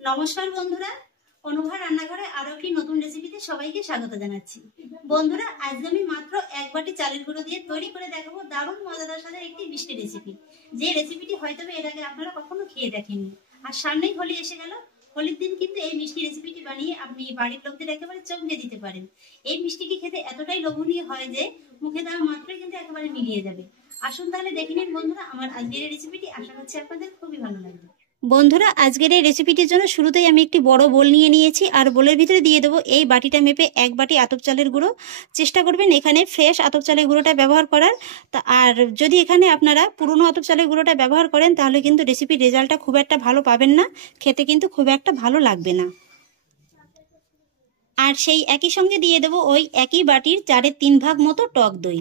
নমস্কার বন্ধুরা, অনুভা রান্নাঘরে আরো একটি নতুন রেসিপিতে সবাইকে স্বাগত জানাচ্ছি। বন্ধুরা, আজ আমি মাত্র এক বাটি চালের গুঁড়ো দিয়ে তৈরি করে দেখাবো দারুণ মজাদার সাথে একটি মিষ্টি রেসিপি। যে রেসিপিটি হয়তো এর আগে আপনারা কখনো খেয়ে দেখেননি। আর সামনেই হোলি এসে গেল, হোলির দিন কিন্তু এই মিষ্টি রেসিপিটি বানিয়ে আপনি বাড়ির লোকদের একেবারে চমকে দিতে পারেন। এই মিষ্টিটি খেতে এতটাই লোভনীয় হয় যে মুখে দেওয়া মাত্রই কিন্তু একেবারে মিলিয়ে যাবে। আসুন তাহলে দেখে নিন বন্ধুরা আমার আজকের এই রেসিপিটি। আশা করছি আপনাদের খুবই ভালো লাগবে। বন্ধুরা, আজকের এই রেসিপিটির জন্য শুরুতেই আমি একটি বড় বোল নিয়ে নিয়েছি আর বোলের ভিতরে দিয়ে দেবো এই বাটিটা মেপে এক বাটি আতপ চালের গুঁড়ো। চেষ্টা করবেন এখানে ফ্রেশ আতপ চালের গুঁড়োটা ব্যবহার করার। আর যদি এখানে আপনারা পুরনো আতপ চালের গুঁড়োটা ব্যবহার করেন তাহলে কিন্তু রেসিপির রেজাল্টটা খুব একটা ভালো পাবেন না, খেতে কিন্তু খুব একটা ভালো লাগবে না। আর সেই একই সঙ্গে দিয়ে দেবো ওই একই বাটির 4/3 ভাগ মতো টক দই।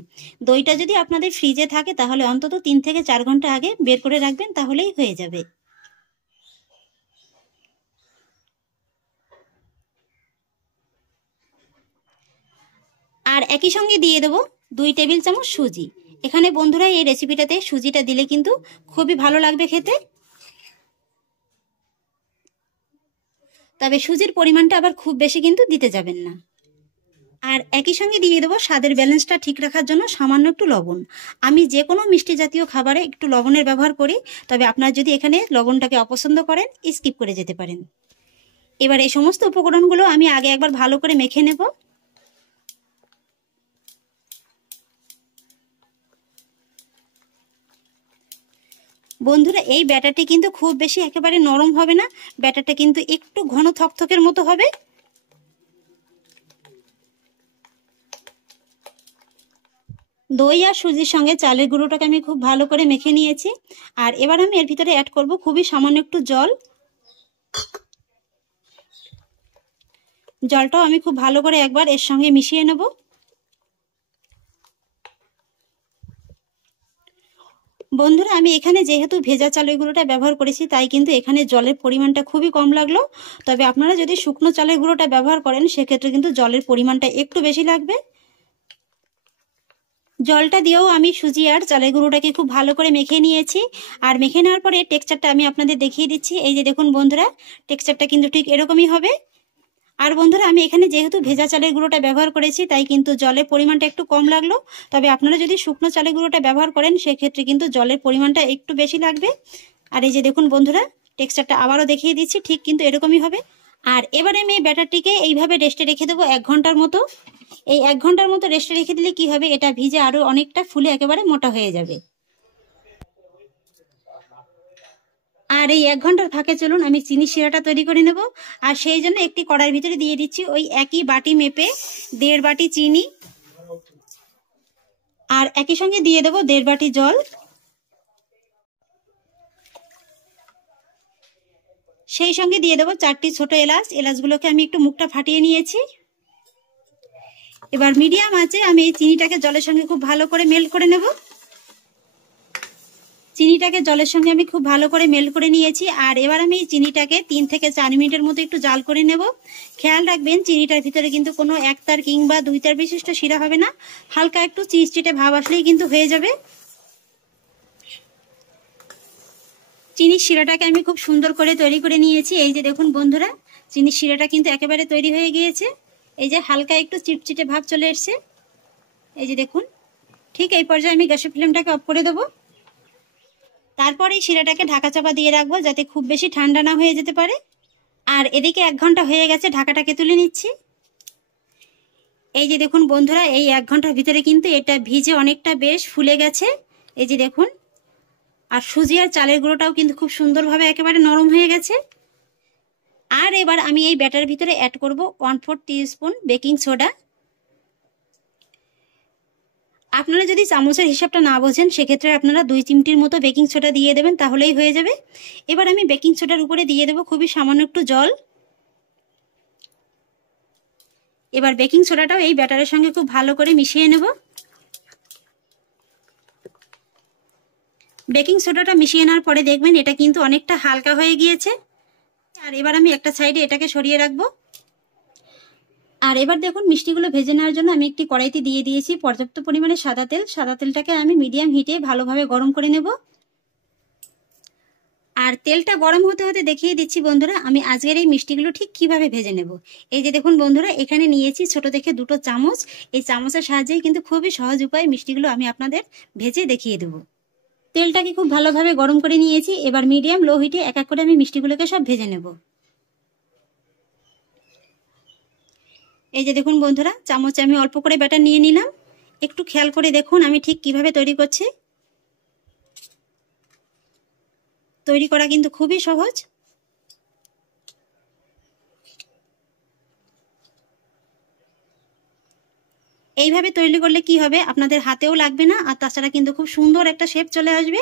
দইটা যদি আপনাদের ফ্রিজে থাকে তাহলে অন্তত 3 থেকে 4 ঘন্টা আগে বের করে রাখবেন, তাহলেই হয়ে যাবে। আর একই সঙ্গে দিয়ে দেবো 2 টেবিল চামচ সুজি। এখানে বন্ধুরা এই রেসিপিটাতে সুজিটা দিলে কিন্তু খুবই ভালো লাগবে খেতে, তবে সুজির পরিমাণটা আবার খুব বেশি কিন্তু দিতে যাবেন না। আর একই সঙ্গে দিয়ে দেবো স্বাদের ব্যালেন্সটা ঠিক রাখার জন্য সামান্য একটু লবণ। আমি যে কোনো মিষ্টি জাতীয় খাবারে একটু লবণের ব্যবহার করি, তবে আপনারা যদি এখানে লবণটাকে অপছন্দ করেন স্কিপ করে যেতে পারেন। এবার এই সমস্ত উপকরণগুলো আমি আগে একবার ভালো করে মেখে নেব। বন্ধুরা, এই ব্যাটারটি কিন্তু খুব বেশি একেবারে নরম হবে না, ব্যাটারটা কিন্তু একটু ঘন থকথকের মতো হবে। দই আর সুজির সঙ্গে চালের গুঁড়োটাকে আমি খুব ভালো করে মেখে নিয়েছি। আর এবার আমি এর ভিতরে অ্যাড করব খুবই সামান্য একটু জল। জলটাও আমি খুব ভালো করে একবার এর সঙ্গে মিশিয়ে নেব। বন্ধুরা, আমি এখানে যেহেতু ভেজা চালের গুঁড়োটা ব্যবহার করেছি তাই কিন্তু এখানে জলের পরিমাণটা খুবই কম লাগলো। তবে আপনারা যদি শুকনো চালের গুঁড়োটা ব্যবহার করেন সেক্ষেত্রে কিন্তু জলের পরিমাণটা একটু বেশি লাগবে। জলটা দিয়েও আমি সুজি আর চালের গুঁড়োটাকে খুব ভালো করে মেখে নিয়েছি। আর মেখে নেওয়ার পরে টেক্সচারটা আমি আপনাদের দেখিয়ে দিচ্ছি। এই যে দেখুন বন্ধুরা, টেক্সচারটা কিন্তু ঠিক এরকমই হবে। আর বন্ধুরা, আমি এখানে যেহেতু ভেজা চালের গুঁড়োটা ব্যবহার করেছি তাই কিন্তু জলের পরিমাণটা একটু কম লাগলো। তবে আপনারা যদি শুকনো চালের গুঁড়োটা ব্যবহার করেন সেক্ষেত্রে কিন্তু জলের পরিমাণটা একটু বেশি লাগবে। আর এই যে দেখুন বন্ধুরা, টেক্সচারটা আবারও দেখিয়ে দিচ্ছি, ঠিক কিন্তু এরকমই হবে। আর এবারে আমি এই ব্যাটারটিকে এইভাবে রেস্টে রেখে দেবো 1 ঘন্টার মতো। এই 1 ঘন্টার মতো রেস্টে রেখে দিলে কি হবে, এটা ভিজে আরো অনেকটা ফুলে একেবারে মোটা হয়ে যাবে। আর এই 1 ঘন্টার ফাঁকে চলুন আমি চিনি শিরাটা তৈরি করে নেব। আর সেই জন্য একটি কড়াইয়ের ভিতরে দিয়ে দিচ্ছি ওই একই বাটি মেপে 1.5 বাটি চিনি। আর একই সঙ্গে দিয়ে দেবো 1.5 বাটি জল। সেই সঙ্গে দিয়ে দেবো 4টি ছোট এলাচ। এলাচগুলোকে আমি একটু মুখটা ফাটিয়ে নিয়েছি। এবার মিডিয়াম আঁচে আমি এই চিনিটাকে জলের সঙ্গে খুব ভালো করে মেল্ট করে নেব। চিনিটাকে জলের সঙ্গে আমি খুব ভালো করে মেল্ট করে নিয়েছি। আর এবার আমি চিনিটাকে 3 থেকে 4 মিনিটের মতো একটু জাল করে নেব। খেয়াল রাখবেন চিনিটার ভিতরে কিন্তু কোনো 1 তার কিংবা 2 তার বিশিষ্ট শিরা হবে না, হালকা একটু চিটচিটে ভাব আসলেই কিন্তু হয়ে যাবে। চিনির শিরাটাকে আমি খুব সুন্দর করে তৈরি করে নিয়েছি। এই যে দেখুন বন্ধুরা, চিনির শিরাটা কিন্তু একেবারে তৈরি হয়ে গিয়েছে। এই যে হালকা একটু চিটচিটে ভাব চলে এসছে। এই যে দেখুন, ঠিক এই পর্যায়ে আমি গ্যাসের ফ্লেমটাকে অফ করে দেবো। তারপর এই শিরাটাকে ঢাকা চাপা দিয়ে রাখবো যাতে খুব বেশি ঠান্ডা না হয়ে যেতে পারে। আর এদিকে 1 ঘন্টা হয়ে গেছে, ঢাকাটাকে তুলে নিচ্ছি। এই যে দেখুন বন্ধুরা, এই 1 ঘন্টার ভিতরে কিন্তু এটা ভিজে অনেকটা বেশ ফুলে গেছে। এই যে দেখুন, আর সুজি আর চালের গুঁড়োটাও কিন্তু খুব সুন্দরভাবে একেবারে নরম হয়ে গেছে। আর এবার আমি এই ব্যাটার ভিতরে অ্যাড করব 1/4 টিস্পুন বেকিং সোডা। আপনারা যদি চামচের হিসাবটা না বোঝেন সেক্ষেত্রে আপনারা 2 চিমটির মতো বেকিং সোডা দিয়ে দেবেন, তাহলেই হয়ে যাবে। এবার আমি বেকিং সোডার উপরে দিয়ে দেবো খুবই সামান্য একটু জল। এবার বেকিং সোডাটাও এই ব্যাটারের সঙ্গে খুব ভালো করে মিশিয়ে নেব। বেকিং সোডাটা মিশিয়ে নেওয়ার পরে দেখবেন এটা কিন্তু অনেকটা হালকা হয়ে গিয়েছে। আর এবার আমি একটা সাইডে এটাকে সরিয়ে রাখবো। আর এবার দেখুন, মিষ্টিগুলো ভেজে নেওয়ার জন্য আমি একটি কড়াইতে দিয়ে দিয়েছি পর্যাপ্ত পরিমাণে সাদা তেল। সাদা তেলটাকে আমি মিডিয়াম হিটে ভালোভাবে গরম করে নেব। আর তেলটা গরম হতে হতে দেখিয়ে দিচ্ছি বন্ধুরা আমি আজকের এই মিষ্টিগুলো ঠিক কিভাবে ভেজে নেব। এই যে দেখুন বন্ধুরা, এখানে নিয়েছি ছোট দেখে 2টো চামচ। এই চামচের সাহায্যেই কিন্তু খুবই সহজ উপায়ে মিষ্টিগুলো আমি আপনাদের ভেজে দেখিয়ে দেব। তেলটাকে খুব ভালোভাবে গরম করে নিয়েছি। এবার মিডিয়াম লো হিটে এক এক করে আমি মিষ্টিগুলোকে সব ভেজে নেব। এই যে দেখুন বন্ধুরা, চামচে আমি অল্প করে ব্যাটার নিয়ে নিলাম। একটু খেয়াল করে দেখুন আমি ঠিক কিভাবে তৈরি করছি। তৈরি করা কিন্তু খুবই সহজ। এইভাবে তৈরি করলে কি হবে, আপনাদের হাতেও লাগবে না, আর তাছাড়া কিন্তু খুব সুন্দর একটা শেপ চলে আসবে।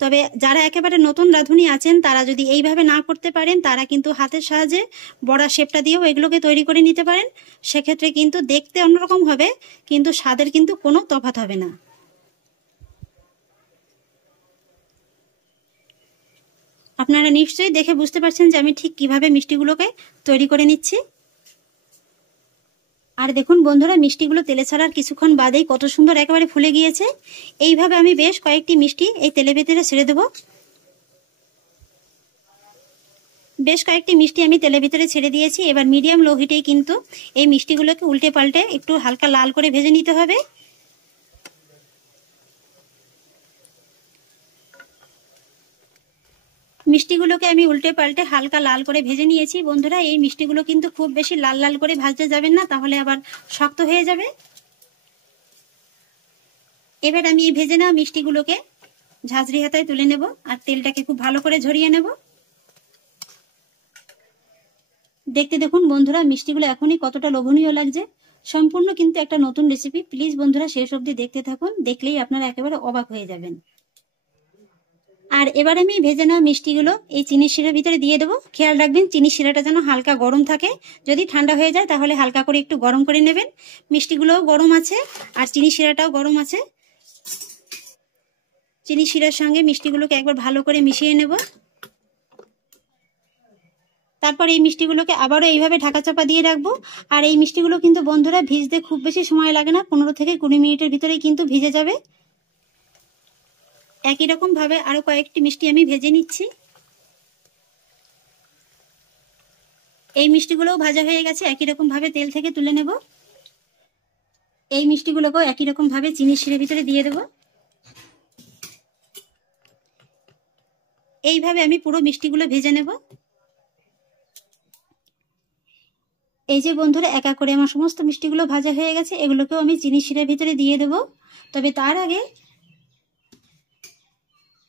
তবে যারা একেবারে নতুন রাঁধুনি আছেন তারা যদি এইভাবে না করতে পারেন, তারা কিন্তু হাতের সাহায্যে বড়া শেপটা দিয়েও এগুলোকে তৈরি করে নিতে পারেন। সেক্ষেত্রে কিন্তু দেখতে অন্যরকম হবে, কিন্তু স্বাদের কিন্তু কোনো তফাৎ হবে না। আপনারা নিশ্চয়ই দেখে বুঝতে পারছেন যে আমি ঠিক কিভাবে মিষ্টিগুলোকে তৈরি করে নিচ্ছি। আর দেখুন বন্ধুরা, মিষ্টিগুলো তেলে ছাড়ার কিছুক্ষণ বাদেই কত সুন্দর একেবারে ফুলে গিয়েছে। এইভাবে আমি বেশ কয়েকটি মিষ্টি এই তেলের ভিতরে ছেড়ে দেবো। বেশ কয়েকটি মিষ্টি আমি তেলের ভিতরে ছেড়ে দিয়েছি। এবার মিডিয়াম লো হিটেই কিন্তু এই মিষ্টিগুলোকে উল্টে পাল্টে একটু হালকা লাল করে ভেজে নিতে হবে। মিষ্টিগুলোকে আমি উল্টে পাল্টে হালকা লাল করে ভেজে নিয়েছি। বন্ধুরা, এই মিষ্টিগুলো কিন্তু খুব বেশি লাল লাল করে ভাজতে যাবেন না, তাহলে আবার শক্ত হয়ে যাবে। এবার আমি এই ভেজে নেওয়া মিষ্টিগুলোকে ঝাঁঝরি হাতায় তুলে নেব আর তেলটাকে খুব ভালো করে ঝরিয়ে নেব। দেখতে দেখুন বন্ধুরা, মিষ্টিগুলো এখনই কতটা লোভনীয় লাগছে। সম্পূর্ণ কিন্তু একটা নতুন রেসিপি। প্লিজ বন্ধুরা শেষ অবধি দেখতে থাকুন, দেখলেই আপনারা একেবারে অবাক হয়ে যাবেন। আর এবার আমি ভেজে নেওয়া মিষ্টিগুলো এই চিনির শিরার ভিতরে দিয়ে দেবো। খেয়াল রাখবেন চিনির শিরাটা যেন হালকা গরম থাকে। যদি ঠান্ডা হয়ে যায় তাহলে হালকা করে একটু গরম করে নেবেন। মিষ্টিগুলোও গরম আছে আর চিনির শিরাটাও গরম আছে। চিনির শিরার সঙ্গে মিষ্টিগুলোকে একবার ভালো করে মিশিয়ে নেব। তারপর এই মিষ্টিগুলোকে আবারও এইভাবে ঢাকা চাপা দিয়ে রাখবো। আর এই মিষ্টিগুলো কিন্তু বন্ধুরা ভিজতে খুব বেশি সময় লাগে না, 15 থেকে 20 মিনিটের ভিতরেই কিন্তু ভিজে যাবে। একই রকম ভাবে আরো কয়েকটি মিষ্টি আমি ভেজে নিচ্ছি। এই মিষ্টিগুলোও ভাজা হয়ে গেছে, একই রকম ভাবে তেল থেকে তুলে নেব। এই মিষ্টিগুলোকেও একই রকম ভাবে চিনির শিরার ভিতরে দিয়ে দেব। এইভাবে আমি পুরো মিষ্টিগুলো ভেজে নেব। এই যে বন্ধুরা, এক এক করে আমার সমস্ত মিষ্টিগুলো ভাজা হয়ে গেছে। এগুলোকেও আমি চিনির শিরার ভিতরে দিয়ে দেব। তবে তার আগে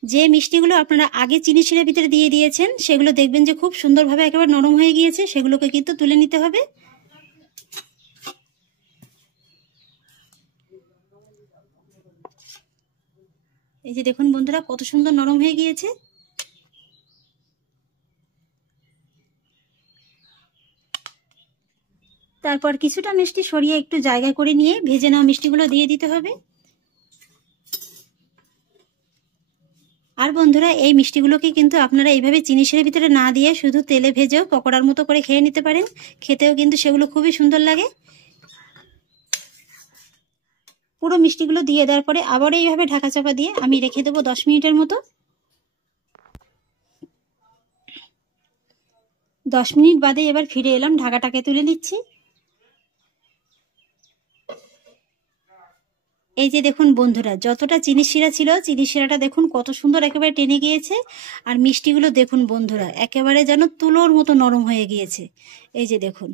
যে মিষ্টিগুলো আপনারা আগে চিনির শিরার ভিতরে দিয়ে দিয়েছেন সেগুলো দেখবেন যে খুব সুন্দরভাবে একেবারে নরম হয়ে গিয়েছে, সেগুলোকে কিন্তু তুলে নিতে হবে। এই যে দেখুন বন্ধুরা, কত সুন্দর নরম হয়ে গিয়েছে। তারপর কিছুটা মিষ্টি সরিয়ে একটু জায়গা করে নিয়ে ভেজে নেওয়া মিষ্টিগুলো দিয়ে দিতে হবে। আর বন্ধুরা, এই মিষ্টিগুলোকে কিন্তু আপনারা এইভাবে চিনি শিরার ভিতরে না দিয়ে শুধু তেলে ভেজেও পকোড়ার মতো করে খেয়ে নিতে পারেন। খেতেও কিন্তু সেগুলো খুবই সুন্দর লাগে। পুরো মিষ্টিগুলো দিয়ে দেওয়ার পরে আবার এইভাবে ঢাকা চাপা দিয়ে আমি রেখে দেবো 10 মিনিটের মতো। 10 মিনিট বাদে এবার ফিরে এলাম, ঢাকাটাকে তুলে নিচ্ছি। এই যে দেখুন বন্ধুরা, যতটা চিনি শিরা ছিল চিনি শিরাটা দেখুন কত সুন্দর একেবারে টেনে গিয়েছে। আর মিষ্টিগুলো দেখুন বন্ধুরা, একেবারে যেন তুলোর মতো নরম হয়ে গিয়েছে। এই যে দেখুন।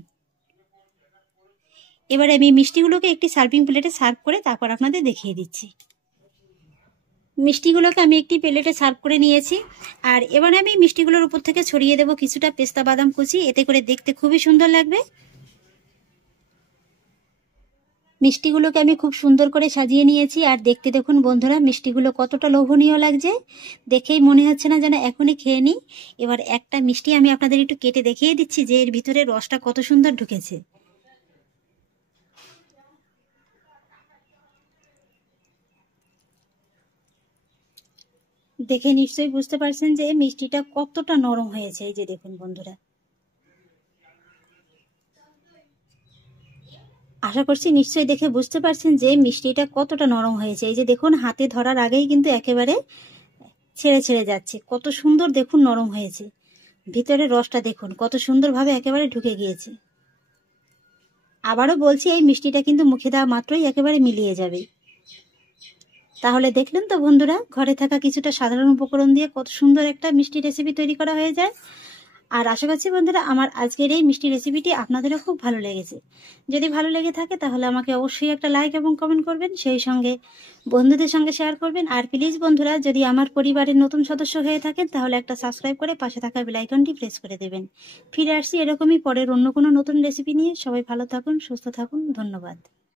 এবারে আমি মিষ্টিগুলোকে একটি সার্ভিং প্লেটে সার্ভ করে তারপর আপনাদের দেখিয়ে দিচ্ছি। মিষ্টিগুলোকে আমি একটি প্লেটে সার্ভ করে নিয়েছি। আর এবার আমি মিষ্টিগুলোর উপর থেকে ছড়িয়ে দেবো কিছুটা পেস্তা বাদাম কুচি, এতে করে দেখতে খুবই সুন্দর লাগবে। মিষ্টিগুলোকে আমি খুব সুন্দর করে সাজিয়ে নিয়েছি। আর দেখতে দেখুন বন্ধুরা, মিষ্টিগুলো কতটা লোভনীয় লাগছে। দেখেই মনে হচ্ছে না যেন এখনই খেয়ে নিই। এবার একটা মিষ্টি আমি আপনাদের একটু কেটে দেখিয়ে দিচ্ছি যে এর ভিতরে রসটা কত সুন্দর ঢুকেছে। দেখে নিশ্চয়ই বুঝতে পারছেন যে মিষ্টিটা কতটা নরম হয়েছে। এই যে দেখুন বন্ধুরা। আশা করছি নিশ্চয়ই দেখে বুঝতে পারছেন যে মিষ্টিটা কতটা নরম হয়েছে। এই যে দেখুন, হাতে ধরার আগেই কিন্তু একেবারে ছেড়ে ছেড়ে যাচ্ছে। কত সুন্দর দেখুন নরম হয়েছে। ভিতরে রসটা দেখুন কত সুন্দরভাবে একেবারে ঢুকে গিয়েছে। আবারও বলছি, এই মিষ্টিটা কিন্তু মুখে দেওয়া মাত্রই একেবারে মিলিয়ে যাবে। তাহলে দেখলেন তো বন্ধুরা, ঘরে থাকা কিছুটা সাধারণ উপকরণ দিয়ে কত সুন্দর একটা মিষ্টি রেসিপি তৈরি করা হয়ে যায়। আর আশা করছি বন্ধুরা, আমার আজকের এই মিষ্টি রেসিপিটি আপনাদেরও খুব ভালো লেগেছে। যদি ভালো লেগে থাকে তাহলে আমাকে অবশ্যই একটা লাইক এবং কমেন্ট করবেন, সেই সঙ্গে বন্ধুদের সঙ্গে শেয়ার করবেন। আর প্লিজ বন্ধুরা, যদি আমার পরিবারের নতুন সদস্য হয়ে থাকেন তাহলে একটা সাবস্ক্রাইব করে পাশে থাকা বেল আইকনটি প্রেস করে দেবেন। ফিরে আসছি এরকমই পরের অন্য কোনো নতুন রেসিপি নিয়ে। সবাই ভালো থাকুন, সুস্থ থাকুন, ধন্যবাদ।